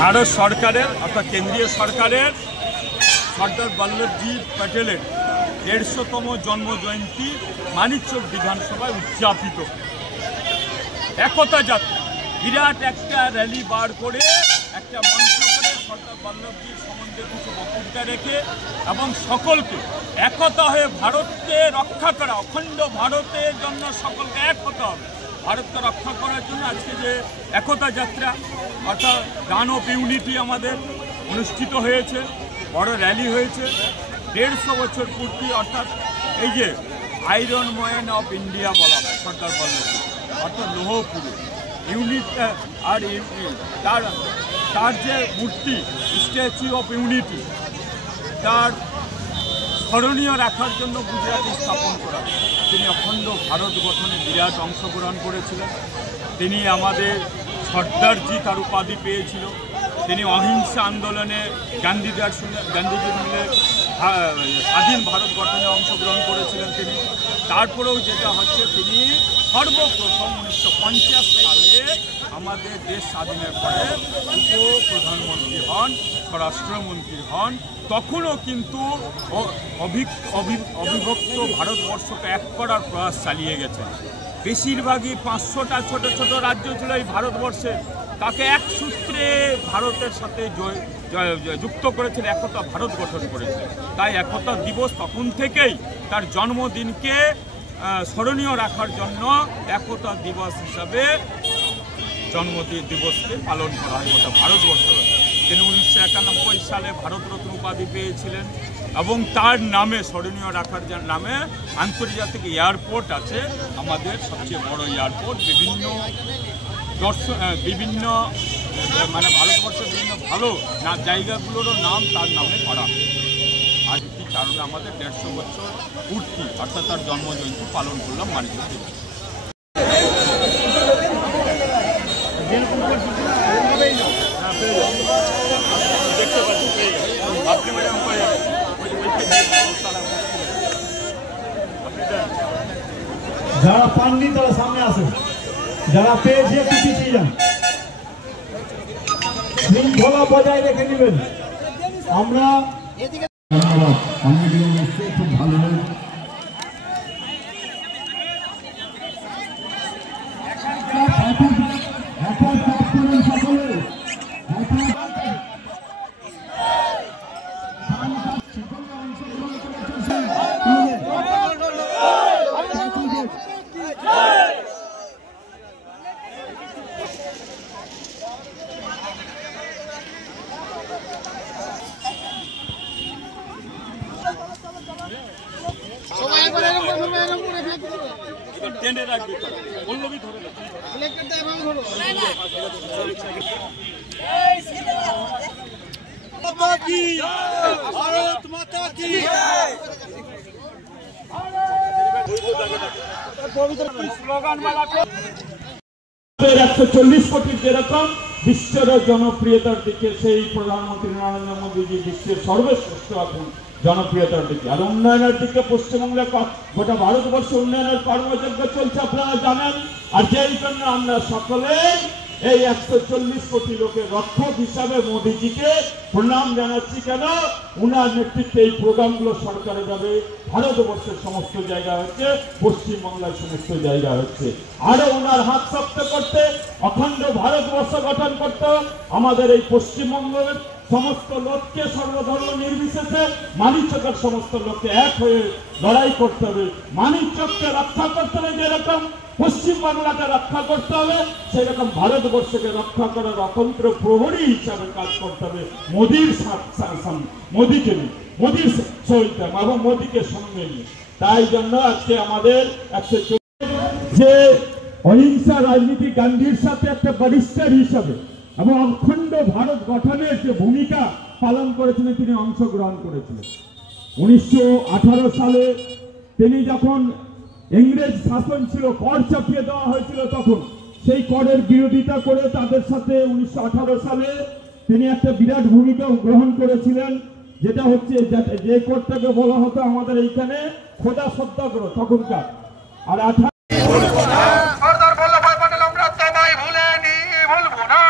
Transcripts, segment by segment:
ভারত সরকারের অর্থাৎ কেন্দ্রীয় সরকারের সর্দার বল্লভজি প্যাটেলের ১৫০তম জন্মজয়ন্তী মানিকচক বিধানসভায় উদযাপিত। একতা যাত্রা বিরাট একটা র্যালি বার করে একটা মঞ্চ করে সর্দার বল্লভজির সম্বন্ধে কিছু বক্তৃতা রেখে এবং সকলকে একতা হয়ে ভারতকে রক্ষা করা, অখণ্ড ভারতের জন্য সকলকে এক হতে হবে। ভারতকে রক্ষা করার জন্য আজকে যে একতা যাত্রা অর্থাৎ গান অফ ইউনিটি আমাদের অনুষ্ঠিত হয়েছে, বড় র্যালি হয়েছে। ১৫০ বছর পূর্তি অর্থাৎ এই যে আয়রন ম্যান অফ ইন্ডিয়া বলা হয় সর্দার বল্লভজি, অর্থাৎ লৌহ পুরুষ ইউনিট। আর তার যে মূর্তি স্ট্যাচু অফ ইউনিটি, তার স্মরণীয় রাখার জন্য গুজরাটে স্থাপন করা। তিনি অখণ্ড ভারত গঠনে বিরাট অংশগ্রহণ করেছিলেন। তিনি আমাদের সর্দারজি তার উপাধি পেয়েছিল। তিনি অহিংসা আন্দোলনে গান্ধীজির মিলে স্বাধীন ভারত গঠনে অংশগ্রহণ করেছিলেন তিনি। তারপরেও যেটা হচ্ছে, তিনি সর্বপ্রথম ১৯৫০ সালে আমাদের দেশ স্বাধীনের পরে উপপ্রধানমন্ত্রী হন, স্বরাষ্ট্রমন্ত্রী হন। তখনও কিন্তু অবিভক্ত ভারতবর্ষকে এক করার প্রয়াস চালিয়ে গেছেন। বেশিরভাগই ৫০০টা ছোট ছোট রাজ্য ছিল এই ভারতবর্ষে, তাকে এক সূত্রে ভারতের সাথে যুক্ত করেছিল, একতা ভারত গঠন করেছিল। তাই একতা দিবস তখন থেকেই তার জন্মদিনকে স্মরণীয় রাখার জন্য একতা দিবস হিসাবে জন্মদিন দিবসকে পালন করা হয় গোটা ভারতবর্ষ। তিনি ১৯৯১ সালে ভারতরত্ন উপাধি পেয়েছিলেন এবং তার নামে স্মরণীয় রাখার নামে আন্তর্জাতিক এয়ারপোর্ট আছে, আমাদের সবচেয়ে বড় এয়ারপোর্ট। বিভিন্ন মানে ভারতবর্ষের বিভিন্ন ভালো জায়গাগুলোরও নাম তার নামে করা হয়। আজ কি কারণে আমাদের ১৫০ বছর পূর্তি অর্থাৎ তার জন্মজয়ন্তী পালন করলাম মানিকচক দিবস। যারা পাননি তারা সামনে আসে, যারা পেয়েছে পিছিয়ে যান, শৃঙ্খলা বজায় রেখে নেবেন। আমরা খুব ভালো টেনে রাখবি, পল্লবী ধরে ভারত মাতা কি। ১৪০ কোটির যেরকম বিশ্বের জনপ্রিয়তার দিকে সেই প্রধানমন্ত্রী নরেন্দ্র মোদীজি বিশ্বের সর্বশ্রেষ্ঠ এখন জনপ্রিয়তার দিকে। আর উন্নয়নের দিকে পশ্চিমবঙ্গে গোটা ভারতবর্ষে উন্নয়নের কর্মযজ্ঞ চলছে, আপনারা জানেন। আর যেই জন্য আমরা সকলে এই ১৪০ কোটি লোকের রক্ষক হিসাবে মোদীজিকে প্রণাম জানাচ্ছি। কেন? উনার নেতৃত্বে এই প্রোগ্রামগুলো সরকারে যাবে, ভারতবর্ষের সমস্ত জায়গা হচ্ছে, পশ্চিমবাংলার সমস্ত জায়গা হচ্ছে। আরো ওনার হাত শক্ত করতে, অখণ্ড ভারতবর্ষ গঠন করতে আমাদের এই পশ্চিমবঙ্গের সমস্ত লোককে সর্বধর্ম নির্বিশেষে মানিকচকের সমস্ত লোককে এক হয়ে লড়াই করতে হবে। মানিকচককে রক্ষা করতে হবে যেরকম পশ্চিম বাংলাকে রক্ষা করতে হবে, সেরকম ভারতবর্ষকে রক্ষা করার অতন্ত্র প্রহরী হিসাবে কাজ করতে হবে। মোদীকে নিয়ে, মোদীর সহিত এবং মোদীকে সঙ্গে নিয়ে। তাই জন্য আজকে আমাদের যে অহিংসা রাজনীতি গান্ধীর সাথে একটা ব্যারিস্টার হিসাবে এবং অখণ্ড ভারত গঠনের যে ভূমিকা পালন করেছিলেন, তিনি অংশগ্রহণ করেছিলেন। ১৯১৮ সালে তিনি যখন ইংরেজ শাসন ছিল, কর চাপিয়ে দেওয়া হয়েছিল, তখন সেই করের বিরোধিতা করে তাদের সাথে ১৯১৮ সালে তিনি একটা বিরাট ভূমিকা গ্রহণ করেছিলেন, যেটা হচ্ছে যে করটাকে বলা হতো আমাদের এইখানে খোদা সত্যাগ্রহ তখনকার। আর সর্দার বল্লভভাই প্যাটেল আমরা তোমায় ভুলিনি, ভুলবো না।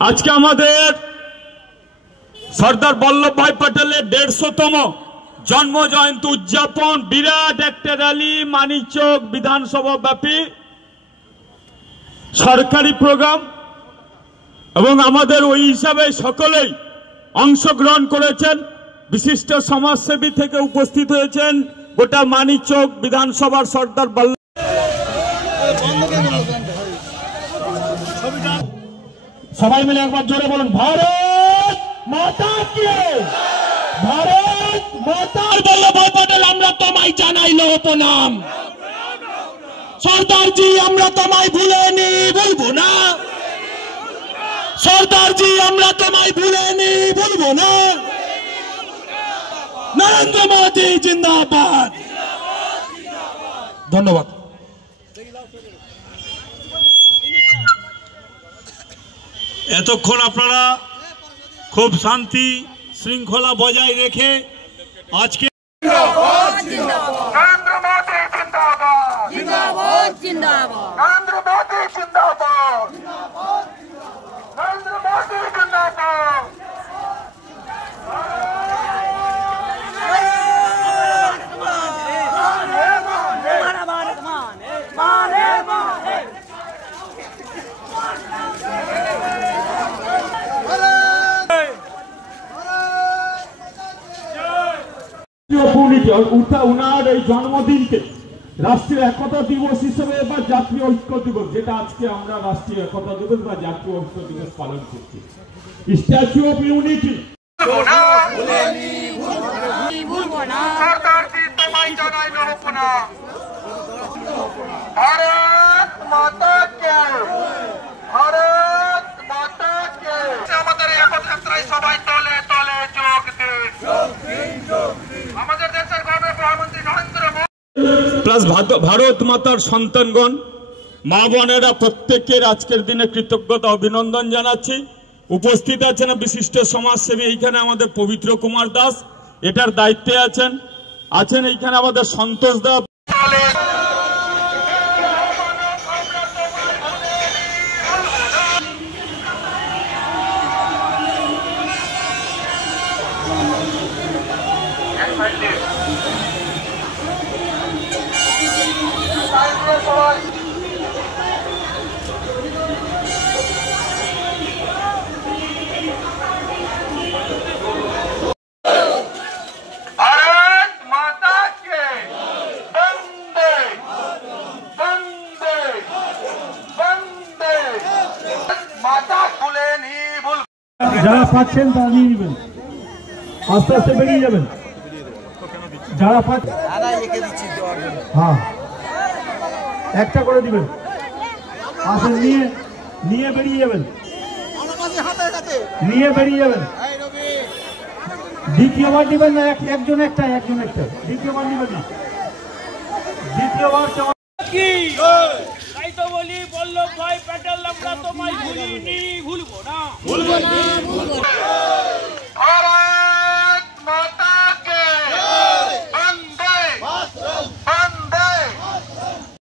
আজকে আমাদের সর্দার বল্লভভাই প্যাটেলের 150তম জন্ম জয়ন্তী উদযাপন, বিরাট একটা র্যালি, মানিকচক বিধানসভা ব্যাপী সরকারি প্রোগ্রাম, এবং আমাদের ওই হিসাবে সকলেই অংশগ্রহণ করেছেন। বিশিষ্ট সমাজসেবী থেকে উপস্থিত হয়েছেন গোটা মানিকচক বিধানসভার সর্দার বল্লভ। সবাই মিলে একবার জোরে বলুন, ভারত মাতা কি, ভারত মাতা। বল্লভভাই প্যাটেল, আমরা তোমায় জানাই লৌহ প্রণাম। সর্দারজি, আমরা তোমায় ভুলেনি, ভুলবো না। সর্দারজি, আমরা তোমায় ভুলেনি, ভুলবো না। নরেন্দ্র মোদী জিন্দাবাদ। ধন্যবাদ। এতক্ষণ আপনারা খুব শান্তি শৃঙ্খলা বজায় রেখে আজকে নরেন্দ্র মোদী জিন্দাবাদ, জিন্দাবাদ, জিন্দাবাদ। নরেন্দ্র মোদী জিন্দাবাদ, নরেন্দ্র মোদী জিন্দাবাদ। উনার এই জন্মদিনকে রাষ্ট্রীয় একতা দিবস হিসেবে বা জাতীয় ঐক্য দিবস, যেটা আজকে আমরা রাষ্ট্রীয় একতা দিবস বা জাতীয় ঐক্য দিবস পালন করছি, স্ট্যাচু অফ ইউনিটি। সরদারজি, তোমায় জানাই লৌহ প্রণাম। ভারত মাতা কে, ভারত মাতা কে। আমাদের এই পদযাত্রায় সবাই তলে তলে যোগ দিন। আমাদের দেশের গর্বের প্রধানমন্ত্রী নরেন্দ্র মোদী প্লাস ভারত মাতার সন্তানগণ, মা বোনেরা, প্রত্যেকের আজকের দিনে কৃতজ্ঞতা অভিনন্দন জানাচ্ছি। উপস্থিত আছেন বিশিষ্ট সমাজসেবী, এইখানে আমাদের পবিত্র কুমার দাস এটার দায়িত্বে আছেন এইখানে আমাদের সন্তোষ দা। भारत माता के वंदे वंदे वंदे माता भूले नहीं भूल। যারা পাচ্ছেন তারা নিয়ে নেবেন, আস্তে আস্তে বেরিয়ে যাবেন। যারা পাচ্ছেন, হ্যাঁ একটা করে দিবেন, আসেন নিয়ে নিয়ে বেরিয়ে যাবেন, নিয়ে বেরিয়ে যাবেন। দ্বিতীয়বার দিবেন না, একজন একটা, দ্বিতীয়বার নিবেন না, দ্বিতীয়বার। তাই তো বলি বল্লভভাই প্যাটেল, আমরা তোমায় ভুলিনি, ভুলবো না।